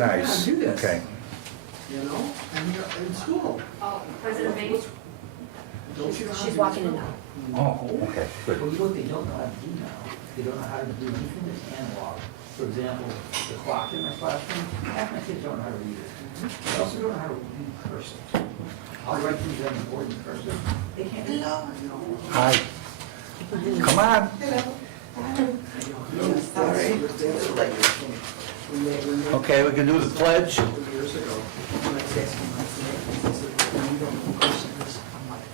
nice. Do this. Okay. You know, and you're in school. Oh, President Bates? Don't you know how She's to walking do in it? now. Oh, okay, good. Well, you know what they don't know how to do now? They don't know how to do anything that's analog. For example, the clock in my classroom, half my kids don't know how to read it. They also don't know how to read cursive. I'll write things on the board in cursive. They can't do that. Hi. Come on. Okay, we can do the pledge. Years ago, when I was asking my friend, he said, "No, you don't know cursive." I'm like,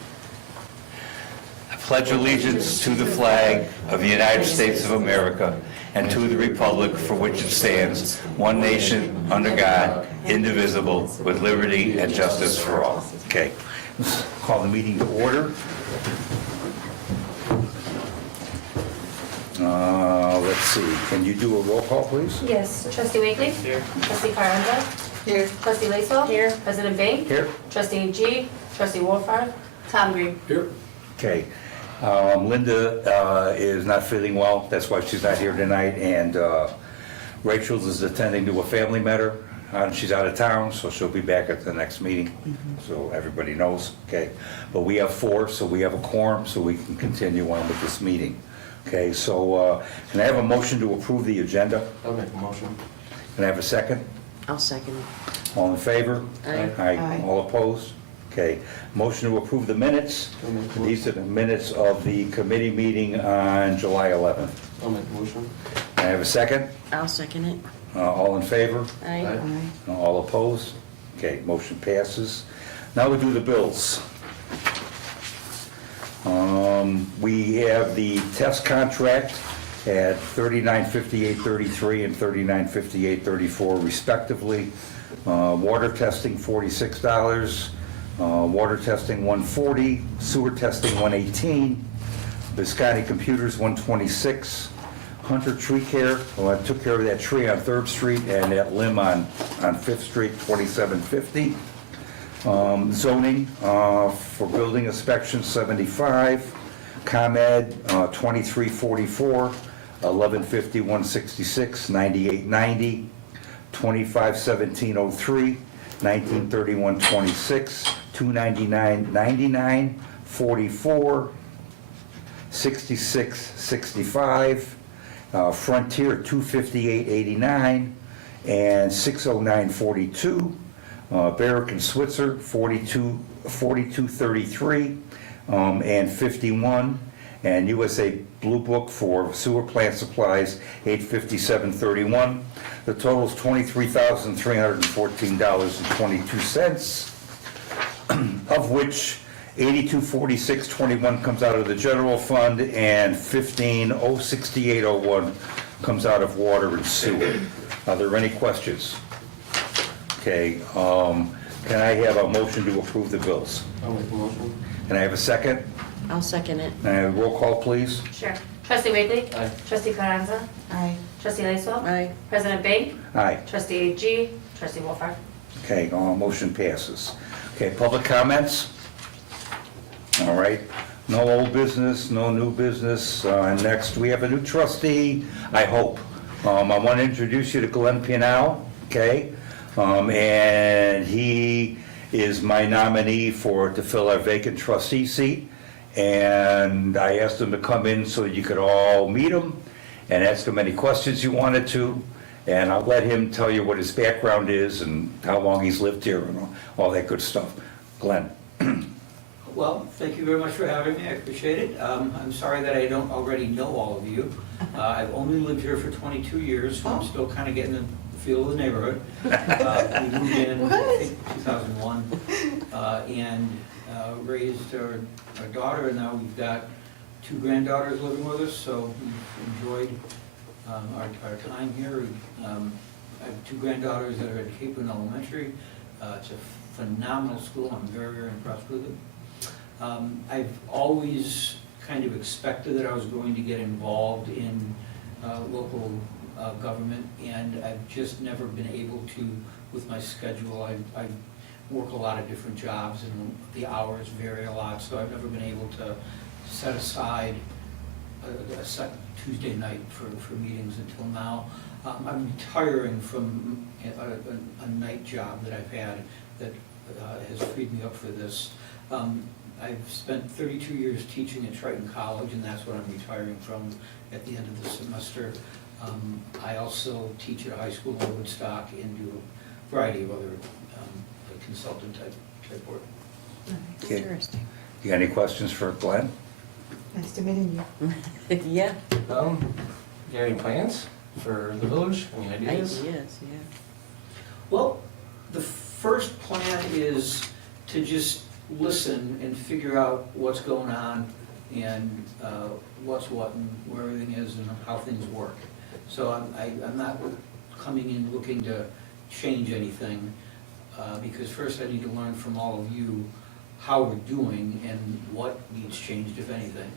I pledge allegiance to the flag of the United States of America and to the republic for which it stands, one nation, under God, indivisible, with liberty and justice for all. Okay, let's call the meeting to order. Let's see, can you do a roll call, please? Yes. Trustee Wakely? Here. Trustee Carranza? Here. Trustee Laso? Here. President Bates? Here. Trustee G? Trustee Wolford? Tom Green? here, Okay. Linda is not feeling well, that's why she's not here tonight, and Rachel is attending to a family matter. She's out of town, so she'll be back at the next meeting, so everybody knows, okay? But we have 4, so we have a quorum, so we can continue on with this meeting. Okay, so can I have a motion to approve the agenda? I'll make a motion. Can I have a second? I'll second it. All in favor? Aye. Aye. All opposed? Okay. Motion to approve the minutes. I'll make a These are motion. the minutes of the committee meeting on July 11th. I'll make a motion. Can I have a second? I'll second it. All in favor? Aye. All opposed? Okay, motion passes. Now we do the bills. We have the test contract at $39.58.33 and $39.58.34 respectively. Water testing, $46. Water testing, $140. Sewer testing, $118. Visconti Computers, $126. Hunter Tree Care, well, I took care of that tree on 3rd Street and that limb on 5th Street, $27.50. Zoning for building inspection, $75. ComEd, $23.44. 1150, 166, 9890, 251703, 1931, 26, 299, 99, 44, 66, 65, Frontier 258.89, and 609.42, Barrick and Switzer 42.33, and 51, and USA Blue Book for sewer plant supplies, $857.31. The total is $23,314.22, of which $8246.21 comes out of the general fund and $15,068.01 comes out of water and sewer. Are there any questions? Okay, can I have a motion to approve the bills? I'll make a motion. Can I have a second? I'll second it. Can I have a roll call, please? Sure. Trustee Wakely? Aye. Trustee Carranza? Aye. Trustee Laso? Aye. President Bates? Aye. Trustee G? Trustee Wolford? Okay, motion passes. Okay, public comments? All right, no old business, no new business. Next, we have a new trustee, I hope. I want to introduce you to Glenn Pianal, okay? And he is my nominee to fill our vacant trustee seat. And I asked him to come in so you could all meet him and ask him any questions you wanted to. And I'll let him tell you what his background is and how long he's lived here and all that good stuff. Glenn. Well, thank you very much for having me, I appreciate it. I'm sorry that I don't already know all of you. I've only lived here for 22 years, so I'm still kind of getting the feel of the neighborhood. We moved in, I think, 2001, and raised our daughter, and now we've got 2 granddaughters living with us, so we've enjoyed our time here. I have 2 granddaughters that are at Capron Elementary. It's a phenomenal school. I'm very, very impressed with it. I've always kind of expected that I was going to get involved in local government, and I've just never been able to with my schedule. I work a lot of different jobs, and the hours vary a lot, so I've never been able to set aside a set Tuesday night for meetings until now. I'm retiring from a night job that I've had that has freed me up for this. I've spent 32 years teaching at Triton College, and that's what I'm retiring from at the end of the semester. I also teach at a high school in Woodstock and do a variety of other like consultant type work. Okay. Interesting. You got any questions for Glenn? Nice to meeting you. Yeah. You got any plans for the village? Any ideas? Ideas, yeah. Well, the first plan is to just listen and figure out what's going on and what's what and where everything is and how things work. So I'm not coming in looking to change anything, because first I need to learn from all of you how we're doing and what needs changed, if anything.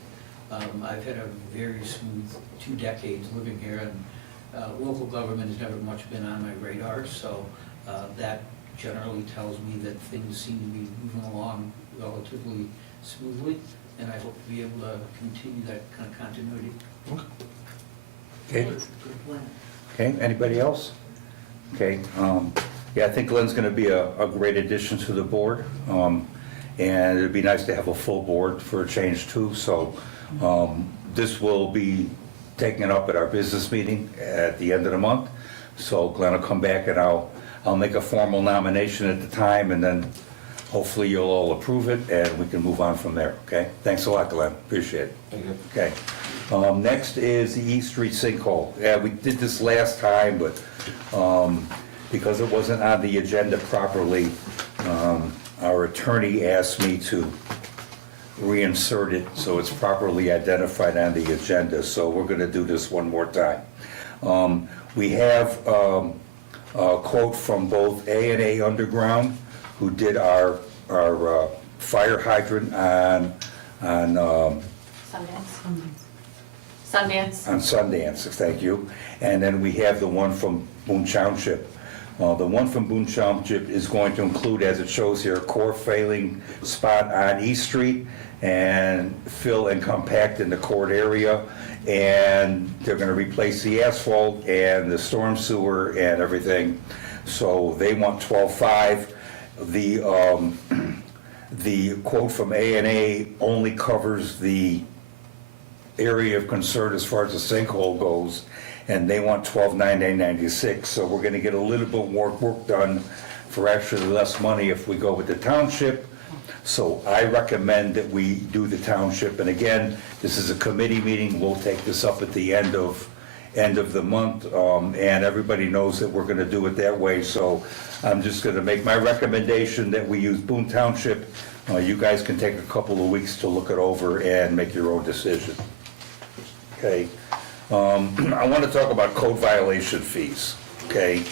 I've had a very smooth 2 decades living here, and local government has never much been on my radar, so that generally tells me that things seem to be moving along relatively smoothly, and I hope to be able to continue that kind of continuity. Okay, Good plan. okay, anybody else? Okay, yeah, I think Glenn's gonna be a great addition to the board. And it'd be nice to have a full board for a change too, so this will be taken up at our business meeting at the end of the month. So Glenn will come back and I'll make a formal nomination at the time, and then hopefully you'll all approve it and we can move on from there, okay? Thanks a lot, Glenn, appreciate it. Thank you. Okay, next is the East Street sinkhole. Yeah, we did this last time, but because it wasn't on the agenda properly, our attorney asked me to reinsert it so it's properly identified on the agenda, so we're gonna do this one more time. We have a quote from both A&A Underground, who did our fire hydrant on Sundance, thank you. And then we have the one from Boone Township. The one from Boone Township is going to include, as it shows here, a core failing spot on East Street and fill and compact in the court area. And they're gonna replace the asphalt and the storm sewer and everything. So they want 12.5. The quote from A&A only covers the area of concern as far as the sinkhole goes, and they want 12,996. So we're gonna get a little bit more work done for actually less money if we go with the township. So I recommend that we do the township, and again, this is a committee meeting, we'll take this up at the end of the month, and everybody knows that we're gonna do it that way, so I'm just gonna make my recommendation that we use Boone Township. You guys can take a couple of weeks to look it over and make your own decision. Okay, I want to talk about code violation fees, okay?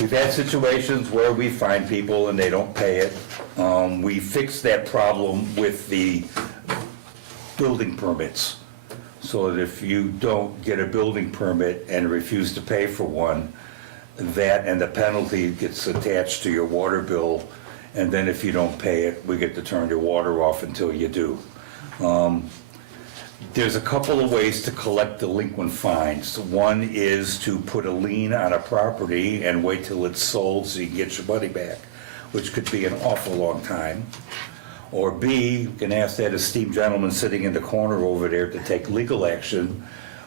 We've had situations where we find people and they don't pay it. We fixed that problem with the building permits, so that if you don't get a building permit and refuse to pay for one, that and the penalty gets attached to your water bill, and then if you don't pay it, we get to turn your water off until you do. There's a couple of ways to collect delinquent fines. One is to put a lien on a property and wait till it's sold so you can get your money back, which could be an awful long time. Or B, you can ask that esteemed gentleman sitting in the corner over there to take legal action,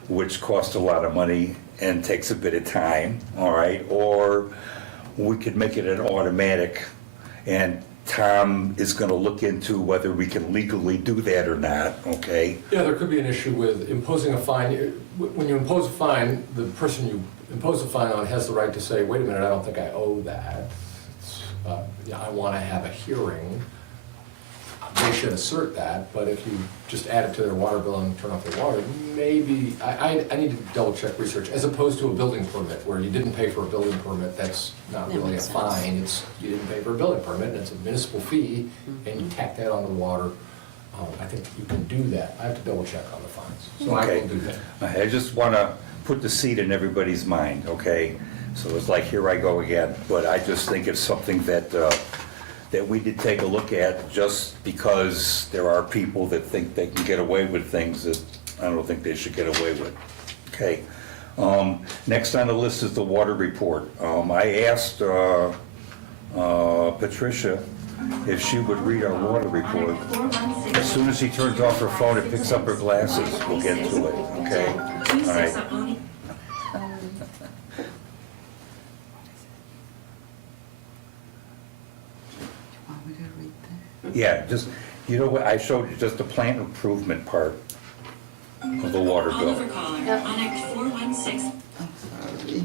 which costs a lot of money and takes a bit of time, all right? Or we could make it an automatic, and Tom is gonna look into whether we can legally do that or not, okay? Yeah, there could be an issue with imposing a fine. When you impose a fine, the person you impose a fine on has the right to say, wait a minute, I don't think I owe that. Yeah, I want to have a hearing. They should assert that, but if you just add it to their water bill and turn off their water, maybe, I need to double check research, as opposed to a building permit, where you didn't pay for a building permit, that's not That really a makes sense. fine, it's, you didn't pay for a building permit, and it's a municipal fee, and you tack that on the water. I think you can do that, I have to double check on the fines, so I Okay. will do that. I just wanna put the seed in everybody's mind, okay? So it's like, here I go again, but I just think it's something that we did take a look at, just because there are people that think they can get away with things that I don't think they should get away with. Okay. Next on the list is the water report. I asked Patricia if she would read our water report. As soon as she turns off her phone and picks up her glasses, we'll get to it, okay? All right. Want me to read that? Yeah, just, you know what, I showed you just the plant improvement part of the water bill. Oliver caller, Yep. Onyx 416. I'm sorry.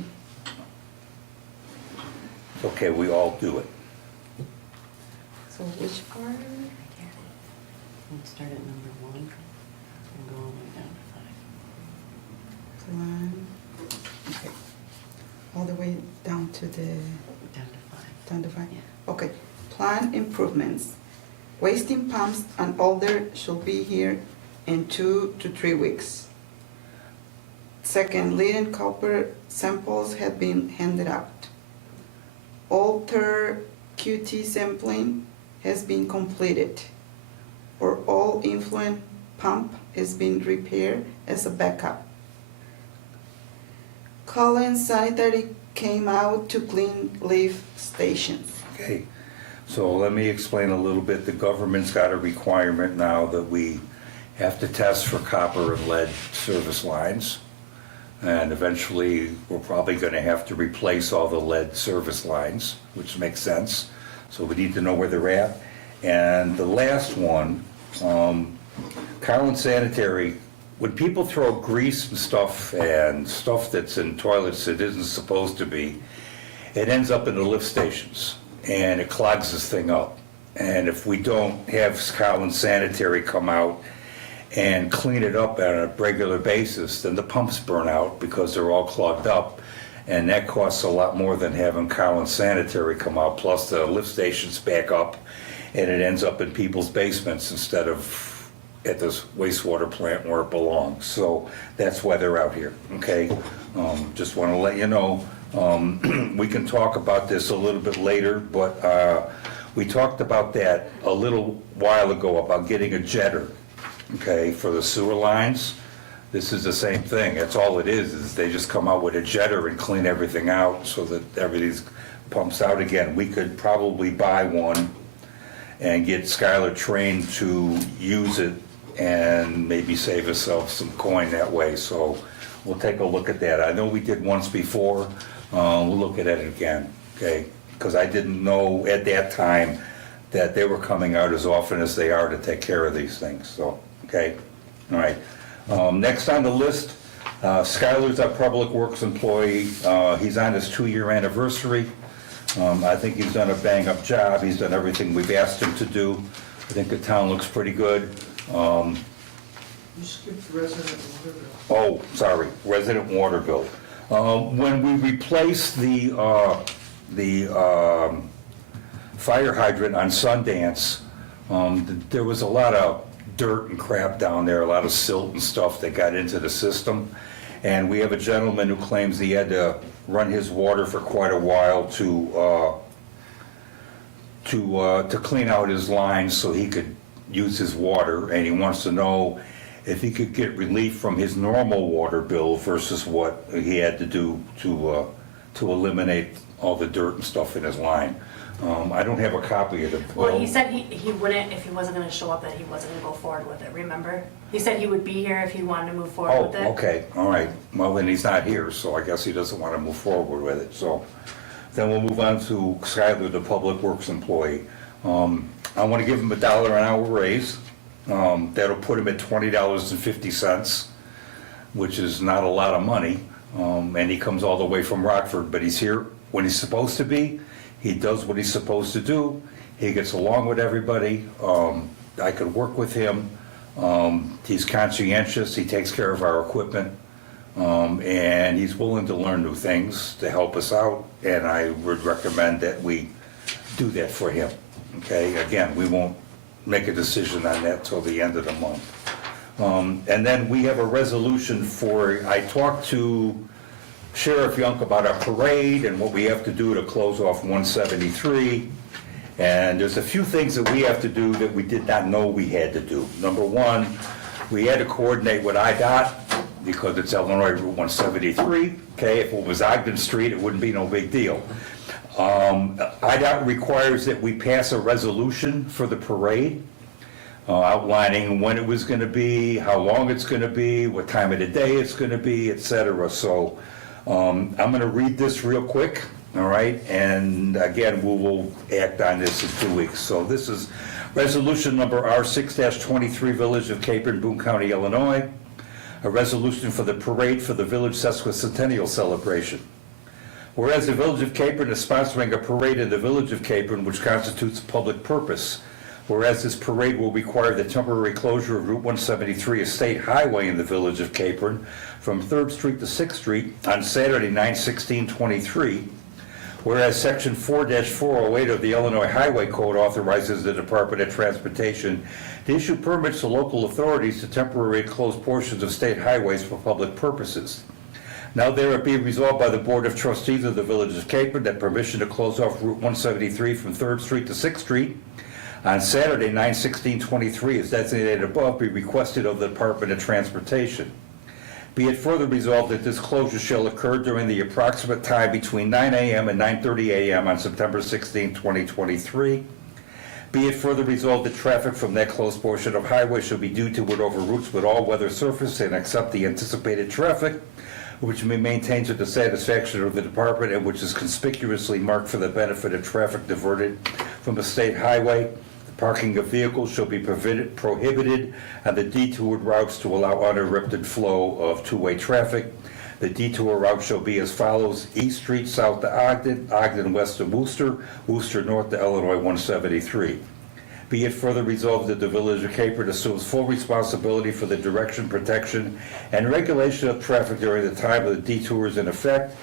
Okay, we all do it. So which part? Let's start at number 1 and go all the way down to 5. Plan, okay. All the way down to the, Down to 5. down to 5? Yeah. Okay. Plan improvements. Wasting pumps and older should be here in 2 to 3 weeks. Second, lead and copper samples have been handed out. Alter QT sampling has been completed. For all influent pump has been repaired as a backup. Collins Sanitary came out to clean lift stations. Okay, so let me explain a little bit. The government's got a requirement now that we have to test for copper and lead service lines. And eventually, we're probably gonna have to replace all the lead service lines, which makes sense. So we need to know where they're at. And the last one, Carlin Sanitary, when people throw grease and stuff that's in toilets that isn't supposed to be, it ends up in the lift stations and it clogs this thing up. And if we don't have Carlin Sanitary come out and clean it up on a regular basis, then the pumps burn out because they're all clogged up. And that costs a lot more than having Carlin Sanitary come out, plus the lift stations back up, and it ends up in people's basements instead of at this wastewater plant where it belongs. So that's why they're out here, okay? Just want to let you know. We can talk about this a little bit later, but we talked about that a little while ago, about getting a jetter, okay, for the sewer lines. This is the same thing. That's all it is they just come out with a jetter and clean everything out so that everything's pumps out again. We could probably buy one and get Skylar trained to use it and maybe save ourselves some coin that way. So we'll take a look at that. I know we did once before. We'll look at it again, okay? Because I didn't know at that time that they were coming out as often as they are to take care of these things, so, okay? All right. Next on the list, Skylar's our Public Works employee. He's on his 2-year anniversary. I think he's done a bang-up job. He's done everything we've asked him to do. I think the town looks pretty good. You skipped resident water bill. Oh, sorry, resident water bill. When we replaced the fire hydrant on Sundance, there was a lot of dirt and crap down there, a lot of silt and stuff that got into the system. And we have a gentleman who claims he had to run his water for quite a while to clean out his lines so he could use his water, and he wants to know if he could get relief from his normal water bill versus what he had to do to eliminate all the dirt and stuff in his line. I don't have a copy of the bill. Well, he said he wouldn't, if he wasn't gonna show up, that he wasn't gonna go forward with it, remember? He said he would be here if he wanted to move forward Oh, with it. okay, all right. Well, then he's not here, so I guess he doesn't want to move forward with it, so. Then we'll move on to Skylar, the Public Works employee. I want to give him $1 an hour raise. That'll put him at $20.50, which is not a lot of money. And he comes all the way from Rockford, but he's here when he's supposed to be. He does what he's supposed to do. He gets along with everybody. I could work with him. He's conscientious. He takes care of our equipment. And he's willing to learn new things to help us out. And I would recommend that we do that for him. Okay, again, we won't make a decision on that till the end of the month. And then we have a resolution for, I talked to Sheriff Young about our parade and what we have to do to close off 173. And there's a few things that we have to do that we did not know we had to do. Number one, we had to coordinate with IDOT, because it's Illinois Route 173, okay? If it was Ogden Street, it wouldn't be no big deal. IDOT requires that we pass a resolution for the parade, outlining when it was going to be, how long it's going to be, what time of the day it's going to be, et cetera. So I'm going to read this real quick, all right? And again, we will act on this in 2 weeks. So this is resolution number R6-23, Village of Capron, Boone County, Illinois. A resolution for the parade for the Village Sesquicentennial Celebration. Whereas the Village of Capron is sponsoring a parade in the Village of Capron which constitutes a public purpose. Whereas this parade will require the temporary closure of Route 173, a state highway in the Village of Capron, from 3rd Street to 6th Street on Saturday, 9/16/23. Whereas Section 4-408 of the Illinois Highway Code authorizes the Department of Transportation to issue permits to local authorities to temporarily close portions of state highways for public purposes. Now therefore be resolved by the Board of Trustees of the Village of Capron that permission to close off Route 173 from 3rd Street to 6th Street on Saturday, 9/16/23, as designated above, be requested of the Department of Transportation. Be it further resolved that this closure shall occur during the approximate time between 9 a.m. and 9:30 a.m. on September 16, 2023. Be it further resolved that traffic from that closed portion of highway shall be due to and over routes with all weather surface and accept the anticipated traffic, which may maintain to the satisfaction of the department and which is conspicuously marked for the benefit of traffic diverted from a state highway. Parking of vehicles shall be prohibited on the detoured routes to allow uninterrupted flow of two-way traffic. The detour route shall be as follows: East Street south to Ogden, Ogden west to Worcester, Worcester north to Illinois 173. Be it further resolved that the Village of Capron assumes full responsibility for the direction, protection, and regulation of traffic during the time of the detours in effect.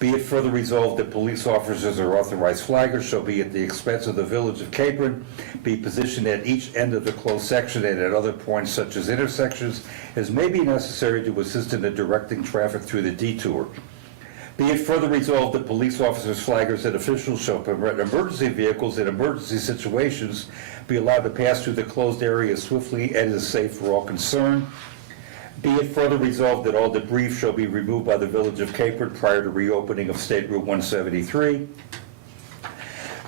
Be it further resolved that police officers or authorized flaggers shall be at the expense of the Village of Capron, be positioned at each end of the closed section and at other points such as intersections as may be necessary to assist in the directing traffic through the detour. Be it further resolved that police officers, flaggers, and officials shall permit emergency vehicles in emergency situations be allowed to pass through the closed area swiftly and is safe for all concerned. Be it further resolved that all debris shall be removed by the Village of Capron prior to reopening of State Route 173.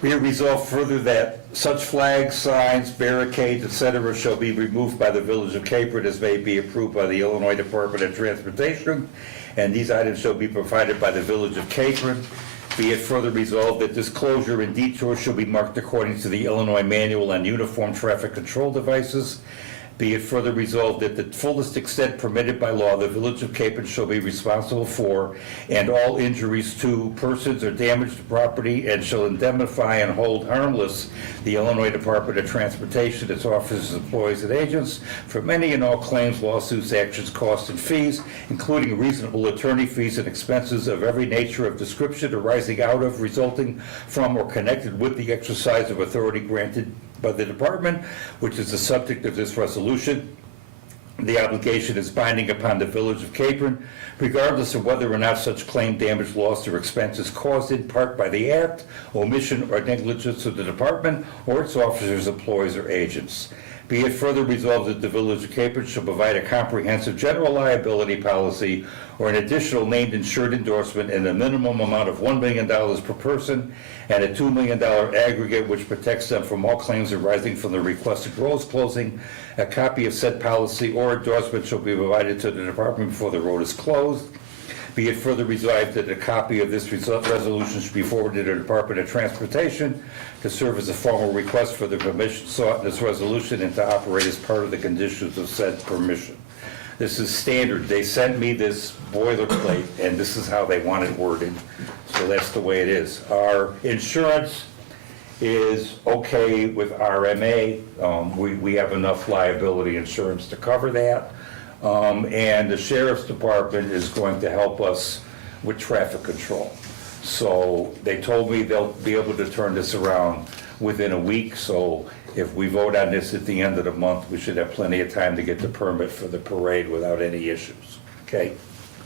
Be it resolved further that such flags, signs, barricades, etc. shall be removed by the Village of Capron as may be approved by the Illinois Department of Transportation, and these items shall be provided by the Village of Capron. Be it further resolved that this closure and detour shall be marked according to the Illinois Manual on Uniform Traffic Control Devices. Be it further resolved that the fullest extent permitted by law, the Village of Capron shall be responsible for and all injuries to persons or damage to property and shall indemnify and hold harmless the Illinois Department of Transportation, its officers, employees, and agents from any and all claims, lawsuits, actions, costs, and fees, including reasonable attorney fees and expenses of every nature of description arising out of, resulting from, or connected with the exercise of authority granted by the department, which is the subject of this resolution. The obligation is binding upon the Village of Capron, regardless of whether or not such claim, damage, loss, or expense is caused in part by the act, omission, or negligence of the department or its officers, employees, or agents. Be it further resolved that the Village of Capron shall provide a comprehensive general liability policy or an additional named insured endorsement in a minimum amount of $1 million per person and a $2 million aggregate which protects them from all claims arising from the requested road closing. A copy of said policy or endorsement shall be provided to the department before the road is closed. Be it further resolved that a copy of this resolution should be forwarded to the Department of Transportation to serve as a formal request for the permission sought in this resolution and to operate as part of the conditions of said permission. This is standard. They sent me this boilerplate, and this is how they want it worded, so that's the way it is. Our insurance is okay with RMA. We have enough liability insurance to cover that. And the Sheriff's Department is going to help us with traffic control. So they told me they'll be able to turn this around within a week, so if we vote on this at the end of the month, we should have plenty of time to get the permit for the parade without any issues, okay?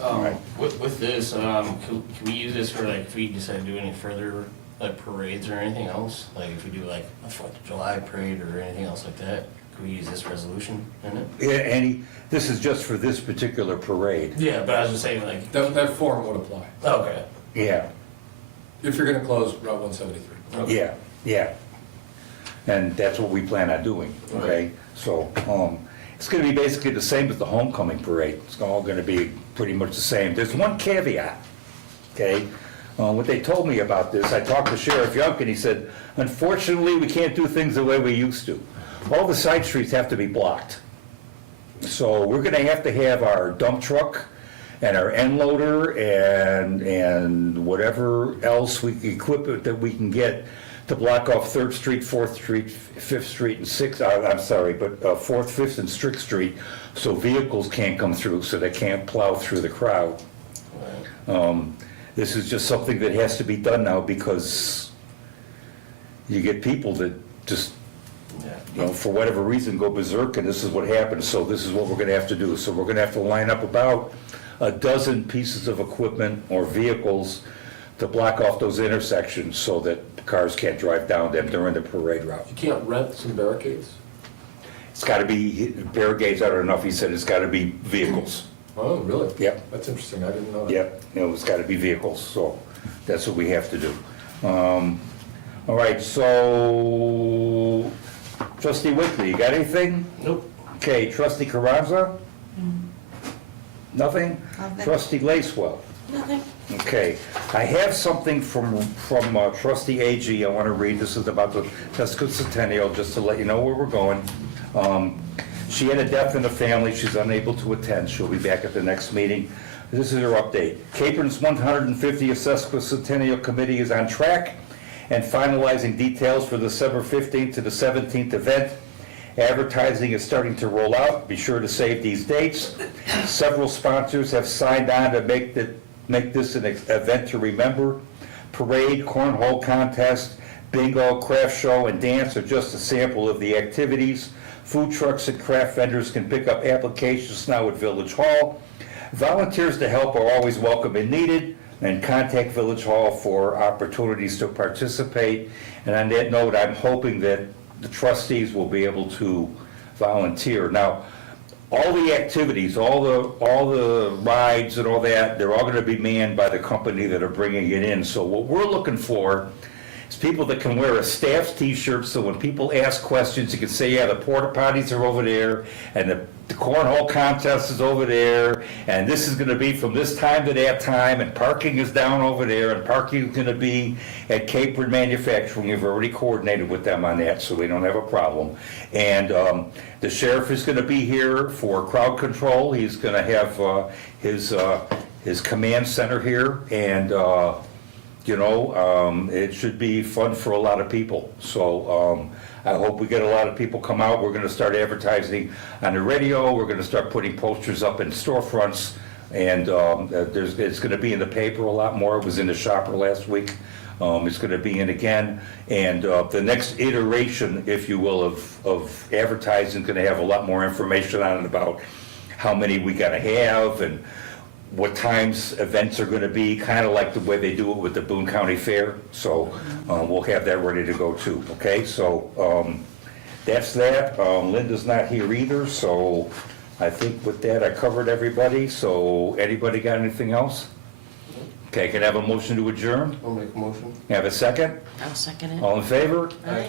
Right. With this, can we use this for like, if we decide to do any further like parades or anything else? Like if we do like a 4th of July parade or anything else like that? Can we use this resolution in it? Yeah, this is just for this particular parade. Yeah, but I was just saying like, That form would apply, okay. Yeah, if you're gonna close Route 173. Okay. yeah, yeah. And that's what we plan on doing, okay? So, it's gonna be basically the same as the homecoming parade. It's all gonna be pretty much the same. There's one caveat, okay? What they told me about this, I talked to Sheriff Young, and he said, unfortunately, we can't do things the way we used to. All the side streets have to be blocked. So we're gonna have to have our dump truck and our end loader and whatever else equipment that we can get to block off 3rd Street, 4th Street, 5th Street, and 6th, I'm sorry, but 4th, 5th, and Strict Street, so vehicles can't come through, so they can't plow through the crowd. This is just something that has to be done now because you get people that just, for whatever reason, go berserk, and this is what happens, so this is what we're gonna have to do. So we're gonna have to line up about a dozen pieces of equipment or vehicles to block off those intersections so that cars can't drive down them during the parade route. You can't rent some barricades? It's gotta be, barricades aren't enough, he said, it's gotta be vehicles. Oh, really? Yep. That's interesting, I didn't know that. Yep, it's gotta be vehicles, so that's what we have to do. All right, so trustee Whitley, you got anything? Nope. Okay, trustee Carranza? Nothing? Nothing. Trustee Lacewell? Nothing. Okay, I have something from trustee AG I want to read. This is about the Tesco Centennial, just to let you know where we're going. She had a death in the family. She's unable to attend. She'll be back at the next meeting. This is her update. Capron's 150th Sesquicentennial Committee is on track and finalizing details for the December 15th to the 17th event. Advertising is starting to roll out. Be sure to save these dates. Several sponsors have signed on to make this an event to remember. Parade, cornhole contest, bingo, craft show, and dance are just a sample of the activities. Food trucks and craft vendors can pick up applications now at Village Hall. Volunteers to help are always welcome and needed, and contact Village Hall for opportunities to participate. And on that note, I'm hoping that the trustees will be able to volunteer. Now, all the activities, all the rides and all that, they're all gonna be manned by the company that are bringing it in. So what we're looking for is people that can wear a staff's t-shirt, so when people ask questions, you can say, yeah, the porta potties are over there, and the cornhole contest is over there, and this is gonna be from this time to that time, and parking is down over there, and parking is gonna be at Capron Manufacturing. We've already coordinated with them on that, so we don't have a problem. And the sheriff is gonna be here for crowd control. He's gonna have his command center here, and it should be fun for a lot of people. So I hope we get a lot of people come out. We're gonna start advertising on the radio. We're gonna start putting posters up in storefronts. And it's gonna be in the paper a lot more. It was in the shopper last week. It's gonna be in again. And the next iteration, if you will, of advertising is gonna have a lot more information on it about how many we gotta have and what times events are gonna be, kind of like the way they do it with the Boone County Fair. So we'll have that ready to go too, okay? So that's that. Linda's not here either, so I think with that, I covered everybody. So anybody got anything else? Okay, can I have a motion to adjourn? I'll make a motion. Have a second? I'll second it. All in favor? Aye.